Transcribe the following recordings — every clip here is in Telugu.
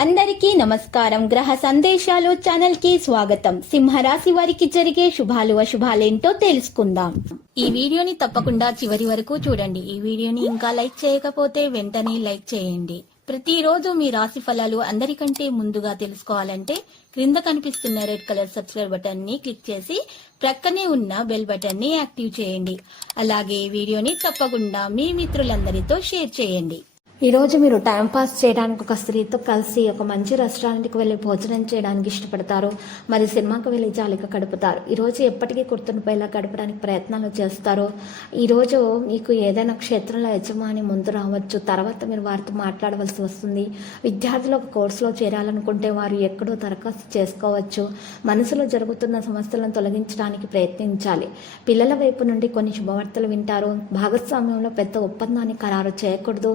అందరికీ నమస్కారం. గ్రహ సందేశాలు ఛానల్ కి స్వాగతం. సింహరాశి వారికి జరిగే శుభాలు అశుభాలేంటో తెలుసుకుందాం. ఈ వీడియోని తప్పకుండా చివరి వరకు చూడండి. ఈ వీడియోని ఇంకా లైక్ చేయకపోతే వెంటనే లైక్ చేయండి. ప్రతిరోజు మీ రాశి ఫలాలు అందరికంటే ముందుగా తెలుసుకోవాలంటే క్రింద కనిపిస్తున్న రెడ్ కలర్ సబ్స్క్రైబ్ బటన్ ని క్లిక్ చేసి ప్రక్కనే ఉన్న బెల్ బటన్ ని యాక్టివ్ చేయండి. అలాగే వీడియోని తప్పకుండా మీ మిత్రులందరితో షేర్ చేయండి. ఈరోజు మీరు టైంపాస్ చేయడానికి ఒక స్త్రీతో కలిసి ఒక మంచి రెస్టారెంట్కి వెళ్ళి భోజనం చేయడానికి ఇష్టపడతారు. మరి సినిమాకి వెళ్ళి జాలిగా గడుపుతారు. ఈరోజు ఎప్పటికీ గుర్తుండిపోయేలా గడపడానికి ప్రయత్నాలు చేస్తారు. ఈరోజు మీకు ఏదైనా క్షేత్రంలో యజమాని ముందు రావచ్చు, తర్వాత మీరు వారితో మాట్లాడవలసి వస్తుంది. విద్యార్థులు ఒక కోర్సులో చేరాలనుకుంటే వారు ఎక్కడో దరఖాస్తు చేసుకోవచ్చు. మనసులో జరుగుతున్న సమస్యలను తొలగించడానికి ప్రయత్నించాలి. పిల్లల వైపు నుండి కొన్ని శుభవార్తలు వింటారు. భాగస్వామ్యంలో పెద్ద ఒప్పందాన్ని ఖరారు చేయకూడదు,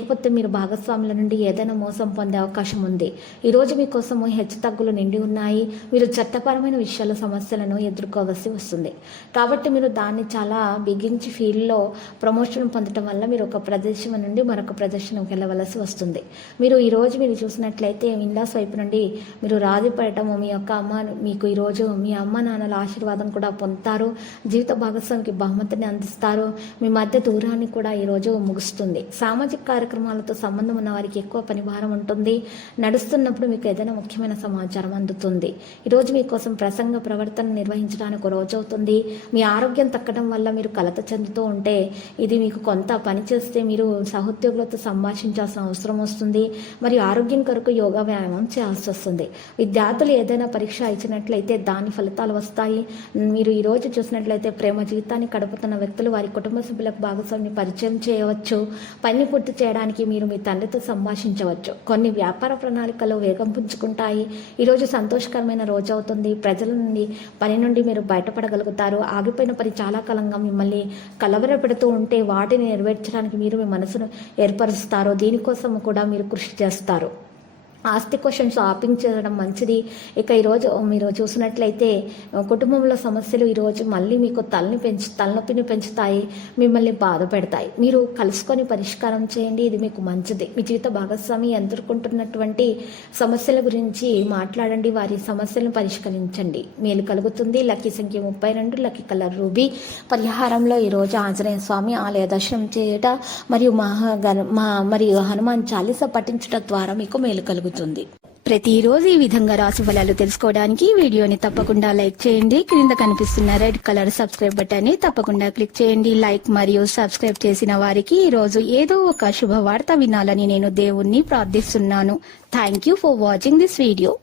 లేకపోతే మీరు భాగస్వాముల నుండి ఏదైనా మోసం పొందే అవకాశం ఉంది. ఈరోజు మీకోసము హెచ్చుతగ్గులు నిండి ఉన్నాయి. మీరు చట్టపరమైన విషయాల సమస్యలను ఎదుర్కోవలసి వస్తుంది. కాబట్టి మీరు దాన్ని చాలా బిగించి ఫీల్డ్లో ప్రమోషన్ పొందడం వల్ల మీరు ఒక ప్రదేశం నుండి మరొక ప్రదర్శనకు వెళ్ళవలసి వస్తుంది. మీరు ఈరోజు మీరు చూసినట్లయితే విండాస్ వైపు నుండి మీరు రాజీపడటము, మీ యొక్క మీకు ఈరోజు మీ అమ్మ నాన్నల ఆశీర్వాదం కూడా పొందుతారు. జీవిత భాగస్వామికి బహుమతిని అందిస్తారు. మీ మధ్య దూరాన్ని కూడా ఈరోజు ముగుస్తుంది. సామాజిక కార్యక్రమాలతో సంబంధం ఉన్న వారికి ఎక్కువ పని భారం ఉంటుంది. నడుస్తున్నప్పుడు మీకు ఏదైనా ముఖ్యమైన సమాచారం అందుతుంది. ఈరోజు మీకోసం ప్రసంగ ప్రవర్తన నిర్వహించడానికి ఒక రోజు అవుతుంది. మీ ఆరోగ్యం తగ్గడం వల్ల మీరు కలత చెందుతూ ఉంటే ఇది మీకు కొంత పని చేస్తే మీరు సహోద్యోగులతో సంభాషించాల్సిన అవసరం వస్తుంది. మరియు ఆరోగ్యం కొరకు యోగా వ్యాయామం చేయాల్సి వస్తుంది. విద్యార్థులు ఏదైనా పరీక్ష ఇచ్చినట్లయితే దాని ఫలితాలు వస్తాయి. మీరు ఈరోజు చూసినట్లయితే ప్రేమ జీవితాన్ని గడుపుతున్న వ్యక్తులు వారి కుటుంబ సభ్యులకు భాగస్వామిని పరిచయం చేయవచ్చు. పని పూర్తి చేయడానికి మీరు మీ తండ్రితో సంభాషించవచ్చు. కొన్ని వ్యాపార ప్రణాళికలు వేగం పుంజుకుంటాయి. ఈరోజు సంతోషకరమైన రోజు అవుతుంది. ప్రజల నుండి పని నుండి మీరు బయటపడగలుగుతారు. ఆగిపోయిన పని చాలా కాలంగా మిమ్మల్ని కలవరపెడుతూ ఉంటే వాటిని నెరవేర్చడానికి మీరు మీ మనసును ఏర్పరుస్తారు. దీనికోసం కూడా మీరు కృషి చేస్తారు. ఆస్తి కోసం షాపింగ్ చేయడం మంచిది. ఇక ఈరోజు మీరు చూసినట్లయితే కుటుంబంలో సమస్యలు ఈరోజు మళ్ళీ మీకు తలనొప్పిని పెంచుతాయి, మిమ్మల్ని బాధ పెడతాయి. మీరు కలుసుకొని పరిష్కారం చేయండి, ఇది మీకు మంచిది. మీ జీవిత భాగస్వామి ఎదుర్కొంటున్నటువంటి సమస్యల గురించి మాట్లాడండి, వారి సమస్యలను పరిష్కరించండి, మేలు కలుగుతుంది. లక్కీ సంఖ్య 32, లక్కీ కలర్ రూబీ. పరిహారంలో ఈరోజు ఆంజనేయ స్వామి ఆలయ దర్శనం చేయట మరియు హనుమాన్ చాలీసా పఠించడం ద్వారా మీకు మేలు కలుగుతుంది. ప్రతిరోజు ఈ విధంగా రాశి ఫలాలు తెలుసుకోవడానికి వీడియోని తప్పకుండా లైక్ చేయండి. క్రింద కనిపిస్తున్న రెడ్ కలర్ సబ్స్క్రైబ్ బటన్ ని తప్పకుండా క్లిక్ చేయండి. లైక్ మరియు సబ్స్క్రైబ్ చేసిన వారికి ఈ రోజు ఏదో ఒక శుభవార్త వినాలని నేను దేవుణ్ణి ప్రార్థిస్తున్నాను. Thank you for watching this video.